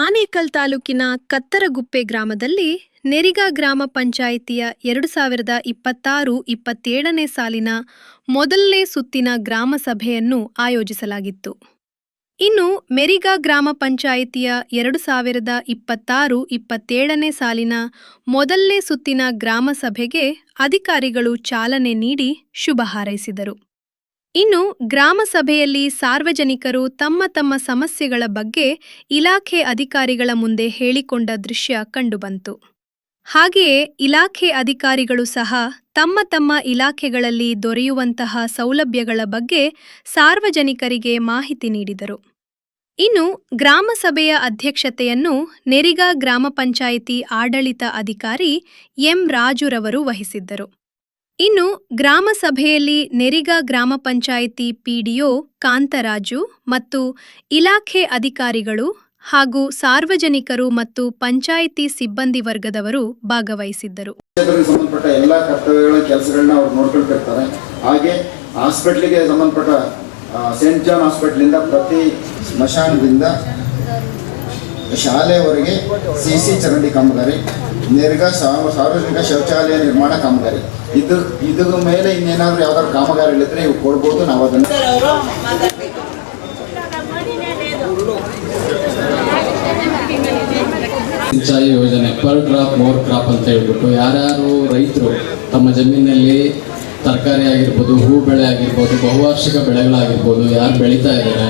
ಆನೇಕಲ್ ತಾಲೂಕಿನ ಕತ್ತರಗುಪ್ಪೆ ಗ್ರಾಮದಲ್ಲಿ ನೆರಿಗಾ ಗ್ರಾಮ ಪಂಚಾಯಿತಿಯ 2026-27ನೇ ಸಾಲಿನ ಮೊದಲನೇ ಸುತ್ತಿನ ಗ್ರಾಮ ಸಭೆಯನ್ನು ಆಯೋಜಿಸಲಾಗಿತ್ತು. ಇನ್ನು ಮೆರಿಗಾ ಗ್ರಾಮ ಪಂಚಾಯಿತಿಯ 2026-27ನೇ ಸಾಲಿನ ಮೊದಲನೇ ಸುತ್ತಿನ ಗ್ರಾಮ ಸಭೆಗೆ ಅಧಿಕಾರಿಗಳು ಚಾಲನೆ ನೀಡಿ ಶುಭ ಹಾರೈಸಿದರು. ಇನ್ನು ಗ್ರಾಮ ಸಭೆಯಲ್ಲಿ ಸಾರ್ವಜನಿಕರು ತಮ್ಮ ತಮ್ಮ ಸಮಸ್ಯೆಗಳ ಬಗ್ಗೆ ಇಲಾಖೆ ಅಧಿಕಾರಿಗಳ ಮುಂದೆ ಹೇಳಿಕೊಂಡ ದೃಶ್ಯ ಕಂಡುಬಂತು. ಹಾಗೆಯೇ ಇಲಾಖೆ ಅಧಿಕಾರಿಗಳು ಸಹ ತಮ್ಮ ತಮ್ಮ ಇಲಾಖೆಗಳಲ್ಲಿ ದೊರೆಯುವಂತಹ ಸೌಲಭ್ಯಗಳ ಬಗ್ಗೆ ಸಾರ್ವಜನಿಕರಿಗೆ ಮಾಹಿತಿ ನೀಡಿದರು. ಇನ್ನು ಗ್ರಾಮ ಸಭೆಯ ಅಧ್ಯಕ್ಷತೆಯನ್ನು ನೆರಿಗಾ ಗ್ರಾಮ ಪಂಚಾಯಿತಿ ಆಡಳಿತ ಅಧಿಕಾರಿ ಎಂ ರಾಜುರವರು ವಹಿಸಿದ್ದರು. ಇನ್ನು ಗ್ರಾಮ ಸಭೆಯಲ್ಲಿ ನೆರಿಗಾ ಗ್ರಾಮ ಪಂಚಾಯಿತಿ ಪಿಡಿಒ ಕಾಂತರಾಜು ಮತ್ತು ಇಲಾಖೆ ಅಧಿಕಾರಿಗಳು ಹಾಗೂ ಸಾರ್ವಜನಿಕರು ಮತ್ತು ಪಂಚಾಯಿತಿ ಸಿಬ್ಬಂದಿ ವರ್ಗದವರು ಭಾಗವಹಿಸಿದ್ದರು. ಸಂಬಂಧಪಟ್ಟ ಎಲ್ಲ ಕರ್ತವ್ಯಗಳ ಕೆಲಸಗಳನ್ನ ಅವರು ನೋಡ್ಕೊಳ್ತಿರ್ತಾರೆ. ಹಾಗೆ ಹಾಸ್ಪಿಟ್ಲಿಗೆ ಸಂಬಂಧಪಟ್ಟ ಸೇಂಟ್ ಜಾನ್ ಹಾಸ್ಪಿಟ್ಲಿಂದ ಪ್ರತಿ ಸ್ಮಶಾನದಿಂದ ಶಾಲೆವರೆಗೆ ಸಿಸಿ ಚರಂಡಿ ಕಾಮಗಾರಿ, ನೆರಿಗಾ ಸಾರ್ವಜನಿಕ ಶೌಚಾಲಯ ನಿರ್ಮಾಣ ಕಾಮಗಾರಿ, ಇದ್ರ ಮೇಲೆ ಇನ್ನೇನಾದ್ರೂ ಯಾವ್ದಾದ್ರು ಕಾಮಗಾರಿಗಳಿದ್ರೆ ಇವು ಕೊಡ್ಬೋದು. ನಾವು ಅದನ್ನು ಸಿಂಚಾಯಿ ಯೋಜನೆ ಪರ್ ಡ್ರಾಪ್ ಮೋರ್ ಕ್ರಾಪ್ ಅಂತ ಹೇಳ್ಬಿಟ್ಟು ಯಾರ್ಯಾರು ರೈತರು ತಮ್ಮ ಜಮೀನಲ್ಲಿ ತರಕಾರಿ ಆಗಿರ್ಬೋದು, ಹೂ ಬೆಳೆ ಆಗಿರ್ಬೋದು, ಬಹುವಾರ್ಷಿಕ ಬೆಳೆಗಳಾಗಿರ್ಬೋದು ಯಾರು ಬೆಳೀತಾ ಇದ್ದಾರೆ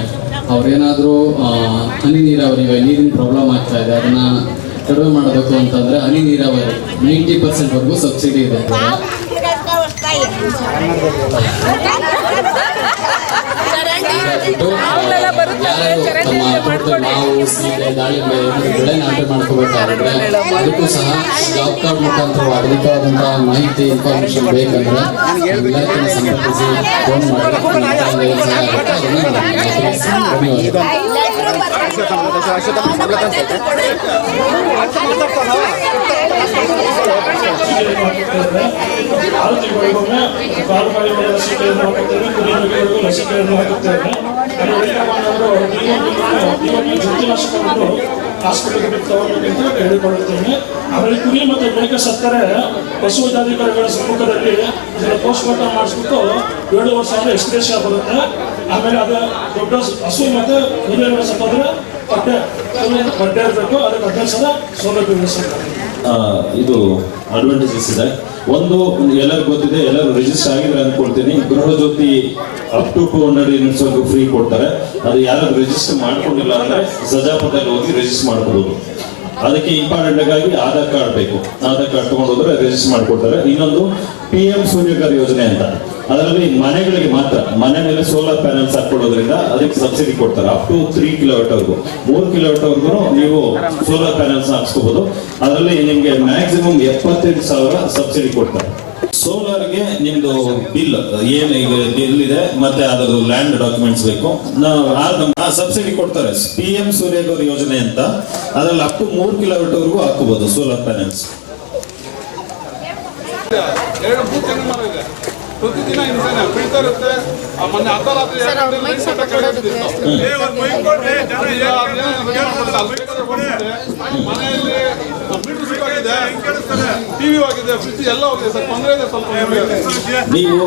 ಅವ್ರೇನಾದರೂ ಹನಿ ನೀರಾವರಿ ನೀರಿನ ಪ್ರಾಬ್ಲಮ್ ಆಗ್ತಾ ಇದೆ, ಅದನ್ನು ಕಡಿಮೆ ಮಾಡಬೇಕು ಅಂತಂದರೆ ಹನಿ ನೀರಾವರಿ 90% ಸಬ್ಸಿಡಿ ಇದೆ. ತಮ್ಮ ತೋಟದಲ್ಲಿ ಮಾವು, ಸೀಬೆ, ದಾಳಿಂಬೆ ಬೆಳೆ ನಾಟಿ ಮಾಡ್ಕೋಬೇಕಾದ್ರೆ ಅದಕ್ಕೂ ಸಹ ಜಾಬ್ ಕಾರ್ಡ್ ಮುಖಾಂತರ ಅಧಿಕವಾದಂತಹ ಮಾಹಿತಿ ಇನ್ಫಾರ್ಮೇಶನ್ ಬೇಕಂದ್ರೆ ಇಲಾಖೆನ ಸಂಪರ್ಕಿಸಿ ಫೋನ್ ಮಾಡಿ ಹಾಸ್ಪಿಟಲ್ಗೆ ತಗೊಳ್ಬೇಕಂತ ಹೇಳಿಕೊಳ್ಳುತ್ತೇನೆ. ಆಮೇಲೆ ಕುರಿ ಮತ್ತು ಮೇಕೆ ಸತ್ತರೆ ಪಶು ವೈದ್ಯಾಧಿಕಾರಿಗಳ ಸಮ್ಮುಖದಲ್ಲಿ ಇದರ ಪೋಸ್ಟ್ ಮಾರ್ಟಮ್ ಮಾಡಿಸ್ಬಿಟ್ಟು 7 ವರ್ಷ ಎಕ್ಸ್ಗ್ರೇಷಿಯಾ ಬರುತ್ತೆ. ಆಮೇಲೆ ಅದು ದೊಡ್ಡ ಹಸು ಮತ್ತು ಕುರಿಗಳ ಸತ್ತಂದ್ರೆ ಬಡ್ಡೆ ಇರಬೇಕು, ಅದಕ್ಕೆ 15 ಸೌಲಭ್ಯ ಇದು ಅಡ್ವಾಂಟೇಜಸ್ ಇದೆ. ಒಂದು ಎಲ್ಲರಿಗೂ ಗೊತ್ತಿದೆ, ಎಲ್ಲರೂ ರಿಜಿಸ್ಟರ್ ಆಗಿದ್ರೆ ಅಂದ್ಕೊಳ್ತೀನಿ. ಗೃಹ ಜ್ಯೋತಿ ಅಪ್ ಟು 200 ಯೂನಿಟ್ಸ್ ವರೆಗೂ ಫ್ರೀ ಕೊಡ್ತಾರೆ. ಅದು ಯಾರಾದ್ರೂ ರಿಜಿಸ್ಟರ್ ಮಾಡ್ಕೊಂಡಿಲ್ಲ ಅಂದ್ರೆ ಸಜಾಪದಲ್ಲಿ ಹೋಗಿ ರಿಜಿಸ್ಟರ್ ಮಾಡ್ಕೋಬಹುದು. ಅದಕ್ಕೆ ಇಂಪಾರ್ಟೆಂಟ್ ಆಗಿ ಆಧಾರ್ ಕಾರ್ಡ್ ಬೇಕು. ಆಧಾರ್ ಕಾರ್ಡ್ ತಗೊಂಡು ಹೋದ್ರೆ ರಿಜಿಸ್ಟರ್ ಮಾಡ್ಕೊಡ್ತಾರೆ. ಇನ್ನೊಂದು PM ಸೂರ್ಯಘರ್ ಯೋಜನೆ ಅಂತ, ಅದರಲ್ಲಿ ಮನೆಗಳಿಗೆ ಮಾತ್ರ ಮನೆ ಮೇಲೆ ಸೋಲಾರ್ ಪ್ಯಾನಲ್ಸ್ ಹಾಕೊಳ್ಳೋದ್ರಿಂದ ಅದಕ್ಕೆ ಸಬ್ಸಿಡಿ ಕೊಡ್ತಾರೆ. ಅಪ್ ಟು 3 ಕಿಲೋವಾಟ್ ವರೆಗೂ 3 ಕಿಲೋವಾಟ್ ವರೆಗೂ ನೀವು ಸೋಲಾರ್ ಪ್ಯಾನಲ್ಸ್ ಹಾಕ್ಸ್ಕೋಬಹುದು. ಅದರಲ್ಲಿ ನಿಮ್ಗೆ ಮ್ಯಾಕ್ಸಿಮಮ್ 75,000 ಸಬ್ಸಿಡಿ ಕೊಡ್ತಾರೆ. ಸೋಲಾರ್ಗೆ ನಿಮ್ದು ಬಿಲ್ ಏನು ಈಗ ಬಿಲ್ ಇದೆ ಮತ್ತೆ ಅದರದ್ದು ಲ್ಯಾಂಡ್ ಡಾಕ್ಯುಮೆಂಟ್ಸ್ ಬೇಕು, ಸಬ್ಸಿಡಿ ಕೊಡ್ತಾರೆ. PM ಸೂರ್ಯಘರ್ ಯೋಜನೆ ಅಂತ, ಅದರಲ್ಲಿ ಅಪ್ ಟು 3 ಕಿಲೋವಾಟ್ ವರೆಗೂ ಹಾಕಬಹುದು ಸೋಲಾರ್ ಪ್ಯಾನಲ್ಸ್. ಪ್ರತಿದಿನ ಹಿಂಸೆನೆ ಬೀಳ್ತಾ ಇರುತ್ತೆ. ಮೊನ್ನೆ ಅರ್ಧರಾತ್ರಿ ಮನೆಯಲ್ಲಿ ಮೀಟರ್ ಸ್ವಿಚ್ ಆಗಿದೆ, ಟಿವಿ ಆಗಿದೆ, ಫ್ರಿಜ್ ಎಲ್ಲ ಹೋಗಿದೆ ಸರ್. ತೊಂದರೆ ಇದೆ ಸ್ವಲ್ಪ. ನೀವು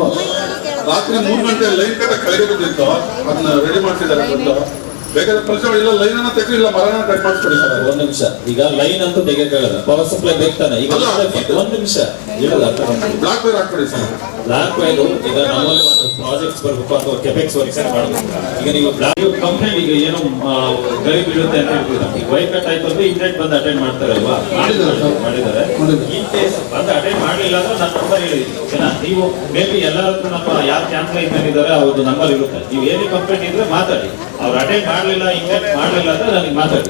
ರಾತ್ರಿ 3 ಗಂಟೆ ಲೈನ್ ಕಟ್ಟ ಕೆಳಗೆ ಬಿದ್ದಿತ್ತು, ಅದನ್ನ ರೆಡಿ ಮಾಡ್ತಿದ್ದಾರೆ. ಬೇಕಾದ್ರೆ ಪರಿಚಯ ಇಲ್ಲ, ಲೈನ್ ಅನ್ನ ತೆಗಿಲ್ಲ, ಮರನ ಕಟ್ ಮಾಡಿಸ್ಕೊಡಿ ಸರ್. 1 ನಿಮಿಷ. ಈಗ ಲೈನ್ ಅಂತೂ ತೆಗೆಯಕ್ಕಾಗಲ್ಲ, ಪವರ್ ಸಪ್ಲೈ ಬೇಕಾನೆ. ಈಗ 1 ನಿಮಿಷ ಹೇಳಲ್ಲ, ಬ್ಲಾಕ್ ವೈರ್ ಹಾಕ್ಬಿಡಿ ಸರ್. ಬ್ಲಾಕ್ ವೈರು ಈಗ ನಮ್ಮಲ್ಲಿ ಪ್ರಾಜೆಕ್ಟ್ಸ್ ಬರಬೇಕು ಅಥವಾ ಕೆಪೆಕ್ಸ್ ವರ್ಕ್ಸ್ ಮಾಡಬೇಕು. ಈಗ ನೀವು ಬ್ಲಾಕ್ ಕಂಪ್ಲೇಂಟ್ ಈಗ ಏನು ಗರಿ ಬೀಳುತ್ತೆ ಅಂತ ಹೇಳ್ತೀರಾ, ಈಗ ವೈರ್ ಕಟ್ ಆಯ್ತು ಅಂದ್ರೆ ಇಂಟರ್ನೆಟ್ ಬಂದು ಅಟೆಂಡ್ ಮಾಡ್ತಾರಲ್ವಾ, ಮಾಡಿದ್ದಾರೆ. ಇನ್ ಕೇಸ್ ಬಂದು ಅಟೆಂಡ್ ಮಾಡಲಿಲ್ಲ ಅಂದ್ರೆ ನನ್ನ ನಂಬರ್ ಹೇಳಿದ್ದೀನಿ. ಓಕೆನಾ? ನೀವು ಮೇ ಬಿ ಎಲ್ಲರೂ ನಮ್ಮ ಯಾರು ಕ್ಯಾಂಪ್ ಲೈನ್ ಇದ್ದಾರೆ ಅವ್ರದ್ದು ನಂಬರ್ ಇರುತ್ತೆ. ನೀವು ಏನೇ ಕಂಪ್ಲೇಂಟ್ ಇದ್ರೆ ಮಾತಾಡಿ. ಅವ್ರು ಅಟೆಂಡ್ ಮಾಡಲಿಲ್ಲ, ಇಂಟರ್ನೆಟ್ ಮಾಡಲಿಲ್ಲ ಅಂದ್ರೆ ನನಗೆ ಮಾತಾಡಿ.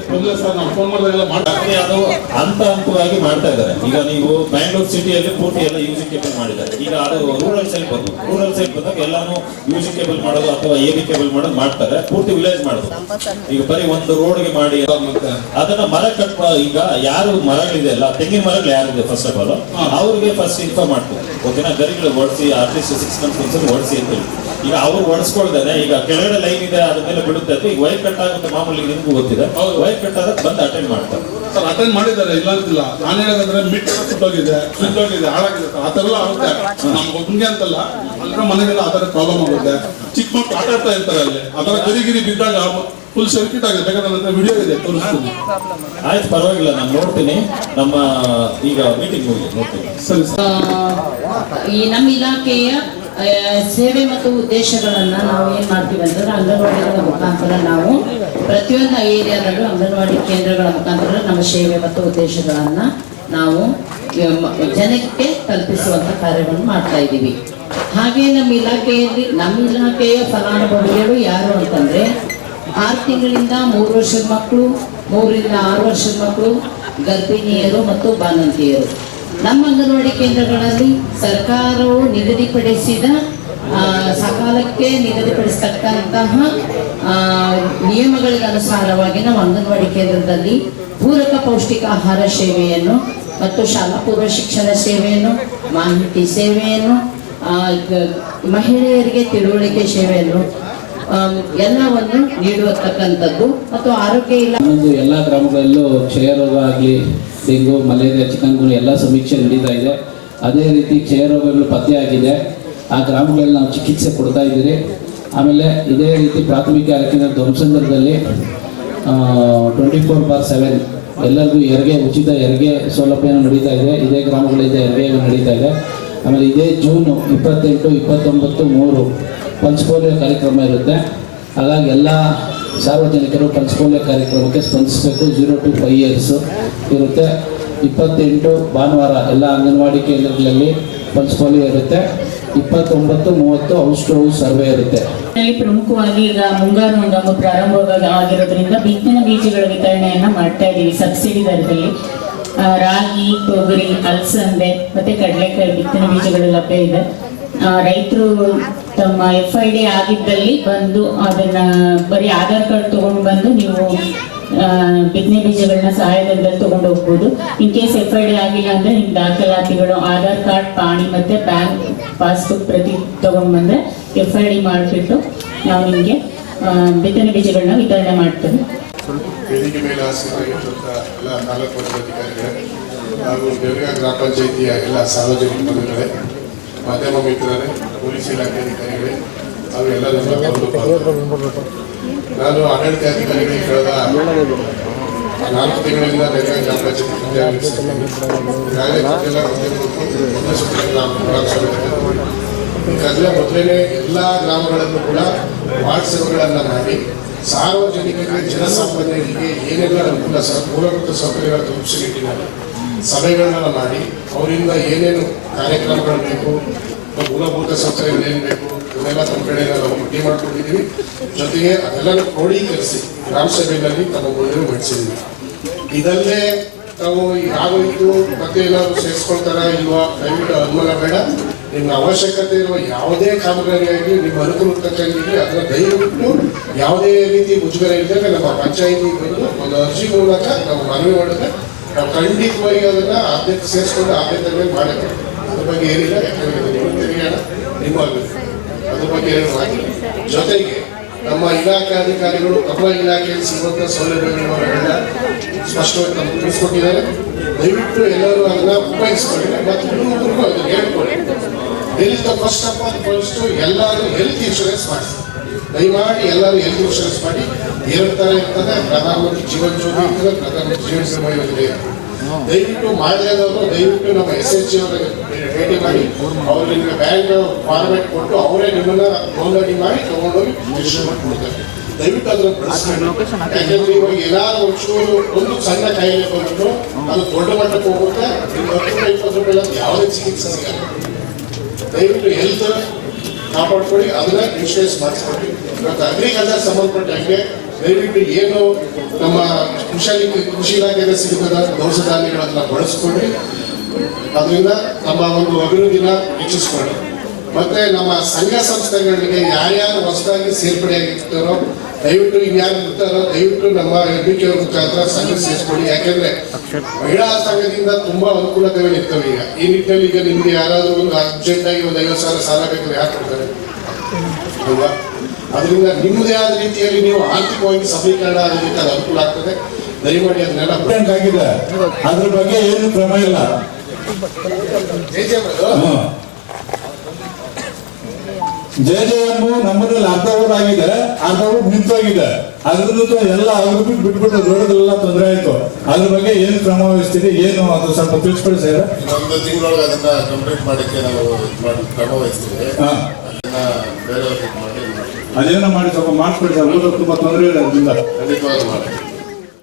ಅದು ಹಂತವಾಗಿ ಮಾಡ್ತಾ ಇದ್ದಾರೆ. ಈಗ ನೀವು ಬ್ಯಾಂಗ್ಳೂರ್ ಸಿಟಿಯಲ್ಲಿ ಪೂರ್ತಿ ಎಲ್ಲ ಯೂಸಿ ಕೇಬಲ್ ಮಾಡಿದ್ದಾರೆ. ಈಗ ಅದು ರೂರಲ್ ಸೈಡ್ ಬಂದು ಎಲ್ಲಾನು ಯೂಸಿ ಕೇಬಲ್ ಮಾಡೋದು ಅಥವಾ AB ಕೇಬಲ್ ಮಾಡೋದು ಮಾಡ್ತಾರೆ. ಪೂರ್ತಿ ವಿಲೇಜ್ ಮಾಡೋದು. ಈಗ ಬರೀ ಒಂದು ರೋಡ್ಗೆ ಮಾಡಿ ಅದನ್ನ ಮರ ಕಟ್. ಈಗ ಯಾರು ಮರಗಳಿದೆ ಅಲ್ಲ, ತೆಂಗಿನ ಮರಗಳು ಯಾರಿದೆ ಫಸ್ಟ್ ಆಫ್ ಆಲ್ ಅವ್ರಿಗೆ ಫಸ್ಟ್ ಇನ್ಫಾರ್ಮ್ ಮಾಡ್ತೀವಿ. ಓಕೆನಾ? ಗರಿಗಳು ಓಡಿಸಿ ಅಟ್ಲೀಸ್ಟ್ 6 ಮಂತ್ಸ್ ಓಡಿಸಿ ಅಂತ ಹೇಳಿ ಈಗ ಅವ್ರು ಒಡಿಸ್ಕೊಳ್ತಾರೆ. ಈಗ ಕೆಳಗಡೆ ಲೈನ್ ಇದೆ ಅದ್ರ ಮೇಲೆ ಬಿಡುತ್ತೆ ಅಂತ ಈಗ ವೈರ್ ಕಟ್ ಆಗುತ್ತೆ ಮಾಮೂಲಿ ನಿಮ್ಗೂ ಗೊತ್ತಿದೆ. ವೈರ್ ಕಟ್ ಆದಾಗ ಬಂದು ಅಟೆಂಡ್ ಮಾಡ್ತಾರೆ ಸರ್. ಅಟೆಂಡ್ ಮಾಡಿದ್ದಾರೆ, ಇಲ್ಲ ಅಂತಿಲ್ಲ. ನಾನು ಹೇಳೋದಂದ್ರೆ ಮಿಡ್ ಸುಟ್ಟೋಗಿದೆ, ಸುಟ್ಟೋಗಿದೆ, ಹಾಳಾಗಿದೆ ಸರ್. ಆ ಥರ ಎಲ್ಲ ಆಗುತ್ತೆ. ನಮ್ಗೆ ಒಬ್ಬನಿಗೆ ಅಂತಲ್ಲ, ಅಲ್ಲರ ಮನೆಗೆಲ್ಲ ಆ ಥರ ಪ್ರಾಬ್ಲಮ್ ಆಗುತ್ತೆ. ಚಿಕ್ಕ ಮಕ್ಕಳು ಆಟ ಆಡ್ತಾ ಇರ್ತಾರೆ ಅಲ್ಲಿ, ಆ ಥರ ಗಿರಿ ಬಿದ್ದಾಗ ಫುಲ್ ಸರ್ಕ್ಯೂಟ್ ಆಗಿದೆ. ಬೇಕಾದ್ರೆ ನನ್ನ ಹತ್ರ ವಿಡಿಯೋ ಇದೆ, ತೋರಿಸ್ತೀನಿ. ಆಯ್ತು, ಪರವಾಗಿಲ್ಲ, ನಾನು ನೋಡ್ತೀನಿ. ನಮ್ಮ ಈಗ ಮೀಟಿಂಗ್ ಹೋಗಿ ನೋಡ್ತೀನಿ. ಸರಿ ಸರ್. ಈ ನಮ್ಮ ಇಲಾಖೆಯ ಸೇವೆ ಮತ್ತು ಉದ್ದೇಶಗಳನ್ನ ನಾವು ಏನ್ ಮಾಡ್ತೀವಿ ಅಂತಂದ್ರೆ ಅಂಗನವಾಡಿಗಳ ಮುಖಾಂತರ ನಾವು ಪ್ರತಿಯೊಂದು ಏರಿಯಾದಲ್ಲೂ ಅಂಗನವಾಡಿ ಕೇಂದ್ರಗಳ ಮುಖಾಂತರ ನಮ್ಮ ಸೇವೆ ಮತ್ತು ಉದ್ದೇಶಗಳನ್ನ ನಾವು ಜನಕ್ಕೆ ತಲುಪಿಸುವಂತ ಕಾರ್ಯವನ್ನು ಮಾಡ್ತಾ ಇದ್ದೀವಿ. ಹಾಗೆ ನಮ್ಮ ಇಲಾಖೆಯ ಫಲಾನುಭವಿಗಳು ಯಾರು ಅಂತಂದ್ರೆ 6 ತಿಂಗಳಿಂದ 3 ವರ್ಷದ ಮಕ್ಕಳು, 3 ರಿಂದ 6 ವರ್ಷದ ಮಕ್ಕಳು, ಗರ್ಭಿಣಿಯರು ಮತ್ತು ಬಾಣಂತಿಯರು. ನಮ್ಮ ಅಂಗನವಾಡಿ ಕೇಂದ್ರಗಳಲ್ಲಿ ಸರ್ಕಾರವು ನಿಗದಿಪಡಿಸಿದ ಸಕಾಲಕ್ಕೆ ನಿಗದಿಪಡಿಸತಕ್ಕಂತಹ ನಿಯಮಗಳಿಗೆ ಅನುಸಾರವಾಗಿ ನಾವು ಅಂಗನವಾಡಿ ಕೇಂದ್ರದಲ್ಲಿ ಪೂರಕ ಪೌಷ್ಟಿಕ ಆಹಾರ ಸೇವೆಯನ್ನು ಮತ್ತು ಶಾಲಾ ಪೂರ್ವ ಶಿಕ್ಷಣ ಸೇವೆಯನ್ನು, ಮಾಹಿತಿ ಸೇವೆಯನ್ನು, ಮಹಿಳೆಯರಿಗೆ ತಿಳುವಳಿಕೆ ಸೇವೆಯನ್ನು ಎಲ್ಲವನ್ನು ನೀಡುವತಕ್ಕಂಥದ್ದು ಮತ್ತು ಆರೋಗ್ಯ ಇನ್ನೊಂದು ಎಲ್ಲ ಗ್ರಾಮಗಳಲ್ಲೂ ಕ್ಷಯರೋಗ ಆಗಲಿ, ಡೆಂಗು, ಮಲೇರಿಯಾ, ಚಿಕನ್ಗುನ್ಯಾ ಎಲ್ಲ ಸಮೀಕ್ಷೆ ನಡೀತಾ ಇದೆ. ಅದೇ ರೀತಿ ಕ್ಷಯರೋಗಗಳು ಪತ್ತೆ ಆಗಿದೆ. ಆ ಗ್ರಾಮಗಳಲ್ಲಿ ನಾವು ಚಿಕಿತ್ಸೆ ಕೊಡ್ತಾ ಇದ್ದೀರಿ. ಆಮೇಲೆ ಇದೇ ರೀತಿ ಪ್ರಾಥಮಿಕ ಆರೋಗ್ಯ ಧ್ವಂಸಂದ್ರದಲ್ಲಿ 24/7 ಎಲ್ಲರಿಗೂ ಉಚಿತ ಹೆರಿಗೆ ಸೌಲಭ್ಯ ನಡೀತಾ ಇದೆ. ಇದೇ ಗ್ರಾಮಗಳಿಂದ ಹೆರಿಗೆ ನಡೀತಾ ಇದೆ. ಆಮೇಲೆ ಇದೇ ಜೂನ್ 28, 29, 3 ಪಲ್ಸ್ ಪೋಲಿಯೋ ಕಾರ್ಯಕ್ರಮ ಇರುತ್ತೆ. ಹಾಗಾಗಿ ಎಲ್ಲ ಸಾರ್ವಜನಿಕರು ಪಲ್ಸ್ ಪೋಲಿಯೋ ಕಾರ್ಯಕ್ರಮಕ್ಕೆ ಸ್ಪಂದಿಸಬೇಕು. 0 to 5 years ಇರುತ್ತೆ. 28 ಭಾನುವಾರ ಎಲ್ಲ ಅಂಗನವಾಡಿ ಕೇಂದ್ರಗಳಲ್ಲಿ ಪಲ್ಸ್ ಪೋಲಿಯೋ ಇರುತ್ತೆ. 29, 30 ಹೌಸ್ ಟು ಹೌಸ್ ಸರ್ವೆ ಇರುತ್ತೆ. ಪ್ರಮುಖವಾಗಿ ಈಗ ಮುಂಗಾರು ಹಂಗಾಮು ಪ್ರಾರಂಭ ಆಗಿರೋದ್ರಿಂದ ಬಿತ್ತನೆ ಬೀಜಗಳ ವಿತರಣೆಯನ್ನ ಮಾಡ್ತಾ ಇದ್ದೀವಿ ಸಬ್ಸಿಡಿ ದರದಲ್ಲಿ. ರಾಗಿ, ತೊಗರಿ, ಅಲಸಂದೆ ಮತ್ತೆ ಕಡಲೆಕಾಯಿ ಬಿತ್ತನೆ ಬೀಜಗಳು ಲಭ್ಯ ಇದೆ. ರೈತರು ತಮ್ಮ FID ಆಗಿದ್ದಲ್ಲಿ ಬಂದು ಅದನ್ನ ಬರೀ ಆಧಾರ್ ಕಾರ್ಡ್ ತಗೊಂಡು ಬಂದು ನೀವು ಬಿತ್ತನೆ ಬೀಜಗಳನ್ನ ಸಹಾಯಧನದಲ್ಲಿ ತಗೊಂಡು ಹೋಗ್ಬೋದು. ಇನ್ ಕೇಸ್ FID ಆಗಿಲ್ಲ ಅಂದ್ರೆ ನಿಮ್ಮ ದಾಖಲಾತಿಗಳು ಆಧಾರ್ ಕಾರ್ಡ್, ಪಾಣಿ ಮತ್ತೆ ಬ್ಯಾಂಕ್ ಪಾಸ್ಬುಕ್ ಪ್ರತಿ ತಗೊಂಡು ಬಂದ್ರೆ FID ಮಾಡಿಬಿಟ್ಟು ನಾವು ನಿಮಗೆ ಬಿತ್ತನೆ ಬೀಜಗಳನ್ನ ವಿತರಣೆ ಮಾಡ್ತೇವೆ. ವೇದಿಕೆ ಮೇಲೆ ಆಸೀನರಾಗಿರುವಂಥ ಎಲ್ಲ ತಾಲೂಕು ಅಧಿಕಾರಿಗಳೇ ಹಾಗೂ ದೇವರಿಗ ಗ್ರಾಮ ಪಂಚಾಯಿತಿಯ ಎಲ್ಲ ಸಾರ್ವಜನಿಕ ಬಂಧುಗಳೇ, ಮಾಧ್ಯಮ ಮಿತ್ರರೇ, ಪೊಲೀಸ್ ಇಲಾಖೆ ಅಧಿಕಾರಿಗಳೇ ಹಾಗೂ ಎಲ್ಲರನ್ನ ನಾನು ಆಡಳಿತಾಧಿಕಾರಿಗಳಿಗೆ ಕಳೆದ 4 ತಿಂಗಳಿಂದ ದೇವರಿಗ ಗ್ರಾಮ ಪಂಚಾಯಿತಿ ಈಗಾಗಲೇ ಮೊದಲನೇ ಎಲ್ಲ ಗ್ರಾಮಗಳನ್ನು ಕೂಡ ವಾರ್ಡ್ ಸಭೆಗಳನ್ನು ಮಾಡಿ ಸಾರ್ವಜನಿಕರಿಗೆ, ಜನಸಾಮಾನ್ಯರಿಗೆ ಏನೆಲ್ಲ ಅನುಕೂಲ ಮೂಲಭೂತ ಸೌಕರ್ಯಗಳ ತಲುಪಿಸಿ ನಿಟ್ಟಿನಲ್ಲಿ ಸಭೆಗಳನ್ನ ಮಾಡಿ ಅವರಿಂದ ಏನೇನು ಕಾರ್ಯಕ್ರಮಗಳು ಬೇಕು, ಮೂಲಭೂತ ಸೌಕರ್ಯಗಳು ಏನು ಬೇಕು ಇದನ್ನೆಲ್ಲ ತಮ್ಮ ಕಡೆ ನಾವು ಪಟ್ಟಿ ಮಾಡ್ಕೊಂಡಿದ್ದೀವಿ. ಜೊತೆಗೆ ಅದೆಲ್ಲನೂ ಕ್ರೋಢೀಕರಿಸಿ ಗ್ರಾಮ ಸಭೆಯಲ್ಲಿ ತಮ್ಮ ಮುಂದೆ ಮಂಡಿಸಿದ್ದೀವಿ. ಇದಲ್ಲೇ ತಾವು ಆಗೋಯ್ತು ಮತ್ತೆ ಏನಾದ್ರು ಸೇರಿಸ್ಕೊಳ್ತಾರ ಇಲ್ವಾ ದಯವಿಟ್ಟು ಅನುಮಾನ ಬೇಡ. ನಿಮ್ಮ ಅವಶ್ಯಕತೆ ಇರುವ ಯಾವುದೇ ಕಾಮಗಾರಿಯಾಗಿ ನಿಮ್ಮ ಅನುಕೂಲ ತಕ್ಕಂಗೆ ಅದನ್ನ ದಯವಿಟ್ಟು ಯಾವುದೇ ರೀತಿ ಮುಜುಗರ ಇದ್ದಾಗ ನಮ್ಮ ಪಂಚಾಯಿತಿ ಬಂದು ಒಂದು ಅರ್ಜಿ ಮೂಲಕ ನಾವು ಮನವಿ ಮಾಡಿದ್ರೆ ನಾವು ಖಂಡಿತವಾಗಿ ಅದನ್ನ ಆದ್ಯತೆ ಸೇರಿಸ್ಕೊಂಡು ಆದ್ಯತೆ ಮಾಡಬೇಕು. ಅದ್ರ ಬಗ್ಗೆ ಏನಿಲ್ಲ, ಯಾಕಂದ್ರೆ ನಿಮ್ಮ ತೆರಿಗೆನ ನಿಮ್ಮ ಅದ್ರ ಬಗ್ಗೆ ಏನು ಮಾಡಿ. ಜೊತೆಗೆ ನಮ್ಮ ಇಲಾಖೆ ಅಧಿಕಾರಿಗಳು ತಮ್ಮ ಇಲಾಖೆಯಲ್ಲಿ ಸಿಗುವಂಥ ಸೌಲಭ್ಯಗಳನ್ನ ಸ್ಪಷ್ಟವಾಗಿ ನಮ್ಗೆ ತಿಳಿಸ್ಕೊಟ್ಟಿದ್ದಾರೆ. ದಯವಿಟ್ಟು ಎಲ್ಲರೂ ಅದನ್ನ ಉಪಯೋಗಿಸ್ಕೊಳ್ಳಿ ಮತ್ತು ಇನ್ನೊಬ್ಬರಿಗೂ ಅದನ್ನ ಹೇಳ್ಕೊಳ್ಳಿ. ಫಸ್ಟ್ ಆಫ್ ಆಲ್ ಎಲ್ಲರೂ ಹೆಲ್ತ್ ಇನ್ಶೂರೆನ್ಸ್ ಮಾಡಿ, ದಯಮಾಡಿ ಎಲ್ಲರೂ ಹೆಲ್ತ್ ಇನ್ಶೂರೆನ್ಸ್ ಮಾಡಿ. 2 ಥರ ಇರ್ತದೆ, ಪ್ರಧಾನಮಂತ್ರಿ ಜೀವನ್ ಜ್ಯೋತಿ ಇರ್ತದೆ, ಪ್ರಧಾನಮಂತ್ರಿ ಜೀವನ್ ವಿಮಾ ಯೋಜನೆ ಇರ್ತದೆ. ದಯವಿಟ್ಟು ಮಾಡಲೇದವರು ದಯವಿಟ್ಟು ನಮ್ಮ SHG ಅವರಿಗೆ ಭೇಟಿ ಮಾಡಿ ಅವ್ರು ನಿಮಗೆ ಬ್ಯಾಂಕ್ ಫಾರ್ಮೆಟ್ ಕೊಟ್ಟು ಅವರೇ ನಿಮ್ಮನ್ನ ನೋಂದಣಿ ಮಾಡಿ ತಗೊಂಡೋಗಿ ರಿಜಿಸ್ಟರ್ ಮಾಡಿಕೊಡ್ತಾರೆ. ದಯವಿಟ್ಟು ಅದನ್ನು ಬಳಸ್ಬೇಕು. ಯಾಕಂದ್ರೆ ಇವಾಗ ಏನಾದ್ರು ಒಂದು ಸಣ್ಣ ಕಾಯಿಲೆ ಬಂದ್ರು ಅದು ದೊಡ್ಡ ಮಟ್ಟಕ್ಕೆ ಹೋಗುತ್ತೆ. 10-20 ರೂಪಾಯಿ ಯಾವುದೇ ಚಿಕಿತ್ಸೆ ಸಿಗಲ್ಲ. ದಯವಿಟ್ಟು ಹೆಲ್ತ್ ಕಾಪಾಡ್ಕೊಳ್ಳಿ, ಅದನ್ನ ಇನ್ಶೂರೆನ್ಸ್ ಮಾಡಿಸ್ಕೊಳ್ಳಿ. ಇವತ್ತು ಅಗ್ರಿಕಲ್ಚರ್ ಸಂಬಂಧಪಟ್ಟಂಗೆ ದಯವಿಟ್ಟು ಏನು ನಮ್ಮ ಕೃಷಿ ಇಲಾಖೆಯಿಂದ ಸಿಗುತ್ತದ ದವಸ ಧಾನ್ಯಗಳನ್ನ ಬಳಸ್ಕೊಳ್ಳಿ. ಅದರಿಂದ ನಮ್ಮ ಒಂದು ಅಭಿವೃದ್ಧಿನ ಹೆಚ್ಚಿಸ್ಕೊಳ್ಳಿ. ಮತ್ತೆ ನಮ್ಮ ಸಂಘ ಸಂಸ್ಥೆಗಳಿಗೆ ಯಾರ್ಯಾರು ಹೊಸದಾಗಿ ಸೇರ್ಪಡೆಯಾಗಿರ್ತಾರೋ ದಯವಿಟ್ಟು ಇನ್ಯಾರು ಇರ್ತಾರೋ ದಯವಿಟ್ಟು ನಮ್ಮ MBK ಅವ್ರ ಮುಖಾಂತರ ಸಂಘ ಸೇರಿಸ್ಕೊಳ್ಳಿ. ಯಾಕೆಂದ್ರೆ ಮಹಿಳಾ ಸಂಘದಿಂದ ತುಂಬಾ ಅನುಕೂಲತೆಗಳು ಇರ್ತವೆ. ಈಗ ಈ ನಿಟ್ಟಿನಲ್ಲಿ ಈಗ ನಿಮ್ಗೆ ಯಾರಾದ್ರೂ ಒಂದು ಅರ್ಜೆಂಟ್ ಆಗಿ ಒಂದು 50,000 ಸಾಲ ಬೇಕಾದ್ರೆ ಯಾರು ಕೊಡ್ತಾರೆ? ಅಲ್ವಾ? ಅದರಿಂದ ನಿಮ್ಮದೇ ಆದ ರೀತಿಯಲ್ಲಿ ನೀವು ಆರ್ಥಿಕವಾಗಿ ಸಬಲೀಕರಣ ಆಗೋದಕ್ಕೆ ಅದು ಅನುಕೂಲ ಆಗ್ತದೆ. ದಯಮಾಡಿ ಅದನ್ನೆಲ್ಲ ಆಗಿದೆ, ಅದ್ರ ಬಗ್ಗೆ ಏನು ಕ್ರಮ ಇಲ್ಲ. JJM ನಮ್ಮಲ್ಲಿ ಅರ್ಧ ಊರು ಆಗಿದೆ, ಅರ್ಧ ಊರು ನಿಂತೋಗಿದೆ. ಅದ್ರದ್ದು ಎಲ್ಲ ಅವ್ರಿಗೆ ಬಿಟ್ಬಿಟ್ಟು ರೋಡ್ಗಳೆಲ್ಲ ತೊಂದರೆ ಆಯ್ತು. ಅದ್ರ ಬಗ್ಗೆ ಏನು ಕ್ರಮ ವಹಿಸ್ತೀರಿ, ಏನು ಅದು ಸ್ವಲ್ಪ ತಿಳಿಸ್ಕೊಡಿ ಸರ್. ಒಂದು ತಿಂಗಳೊಳಗೆ ಅದನ್ನ ಕಂಪ್ಲೀಟ್ ಮಾಡಕ್ಕೆ ನಾವು ಕ್ರಮ ವಹಿಸ್ತೀವಿ. ಅದೇನೋ ಮಾಡಿ ಸ್ವಲ್ಪ ಮಾಡಿಸ್ಕೊಡಿ ಸರ್, ಊರಲ್ಲಿ ತುಂಬಾ ತೊಂದರೆ ಇದೆ ಅದರಿಂದ. ಖಂಡಿತವಾಗಿ ಮಾಡಿ.